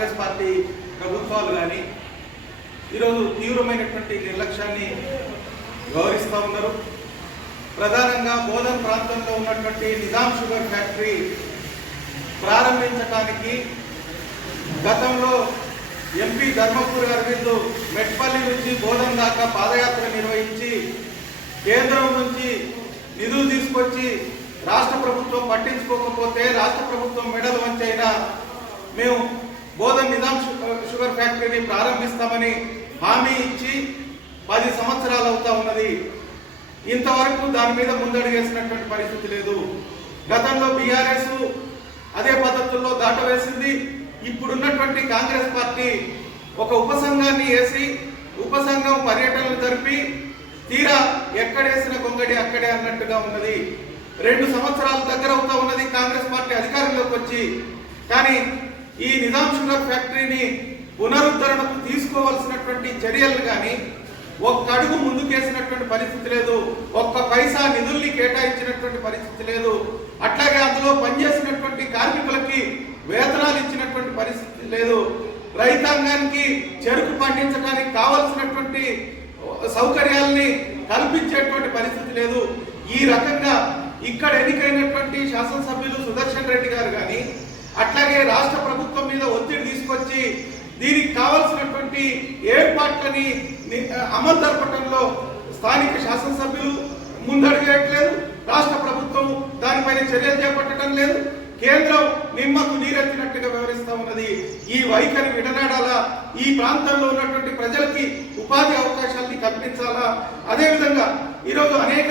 Congress party ప్రభుత్వాలు కానీ ఈరోజు తీవ్రమైనటువంటి నిర్లక్ష్యాన్ని గౌరవిస్తూ ఉన్నారు. ప్రధానంగా బోధన్ ప్రాంతంలో ఉన్నటువంటి నిజాం షుగర్ ఫ్యాక్టరీ ప్రారంభించడానికి గతంలో ఎంపీ ధర్మపురి అరవింద్ మెట్పల్లి నుంచి బోధన్ దాకా పాదయాత్ర నిర్వహించి కేంద్రం నుంచి నిధులు తీసుకొచ్చి రాష్ట్ర ప్రభుత్వం పట్టించుకోకపోతే రాష్ట్ర ప్రభుత్వం మెడలు వంచైనా మేము బోధన్ నిజాం షుగర్ ఫ్యాక్టరీని ప్రారంభిస్తామని హామీ ఇచ్చి పది సంవత్సరాలు అవుతా ఉన్నది. ఇంతవరకు దాని మీద ముందడుగేసినటువంటి పరిస్థితి లేదు. గతంలో బీఆర్ఎస్ అదే పద్ధతుల్లో దాటవేసింది. ఇప్పుడున్నటువంటి కాంగ్రెస్ పార్టీ ఒక ఉపసంఘాన్ని వేసి ఉపసంఘం పర్యటనలు జరిపి తీరా ఎక్కడేసిన కొంగడి అక్కడే అన్నట్టుగా ఉన్నది. రెండు సంవత్సరాల దగ్గర అవుతా ఉన్నది కాంగ్రెస్ పార్టీ అధికారంలోకి వచ్చి. కానీ ఈ నిజాం షుగర్ ఫ్యాక్టరీని పునరుద్ధరణకు తీసుకోవాల్సినటువంటి చర్యలు కానీ ఒక్క అడుగు ముందుకేసినటువంటి పరిస్థితి లేదు ఒక్క పైసా నిధుల్ని కేటాయించినటువంటి పరిస్థితి లేదు అట్లాగే అందులో పనిచేసినటువంటి కార్మికులకి వేతనాలు ఇచ్చినటువంటి పరిస్థితి లేదు రైతాంగానికి చెరుకు పండించడానికి కావలసినటువంటి సౌకర్యాల్ని కల్పించేటువంటి పరిస్థితి లేదు. ఈ రకంగా ఇక్కడ ఎన్నికైనటువంటి శాసనసభ్యులు సుదర్శన్ రెడ్డి గారు కానీ అట్లాగే రాష్ట్ర ప్రభుత్వం మీద ఒత్తిడి తీసుకొచ్చి దీనికి కావలసినటువంటి ఏర్పాట్లని అమలు జరపడంలో స్థానిక శాసనసభ్యులు ముందడుగేయట్లేదు. రాష్ట్ర ప్రభుత్వం దానిపైన చర్యలు చేపట్టడం లేదు. కేంద్రం నిమ్మకు నీరెత్తినట్టుగా వ్యవహరిస్తా ఉన్నది. ఈ వైఖరి విడనాడాలా? ఈ ప్రాంతంలో ఉన్నటువంటి ప్రజలకి ఉపాధి అవకాశాలని కల్పించాలా? అదేవిధంగా ఈరోజు అనేక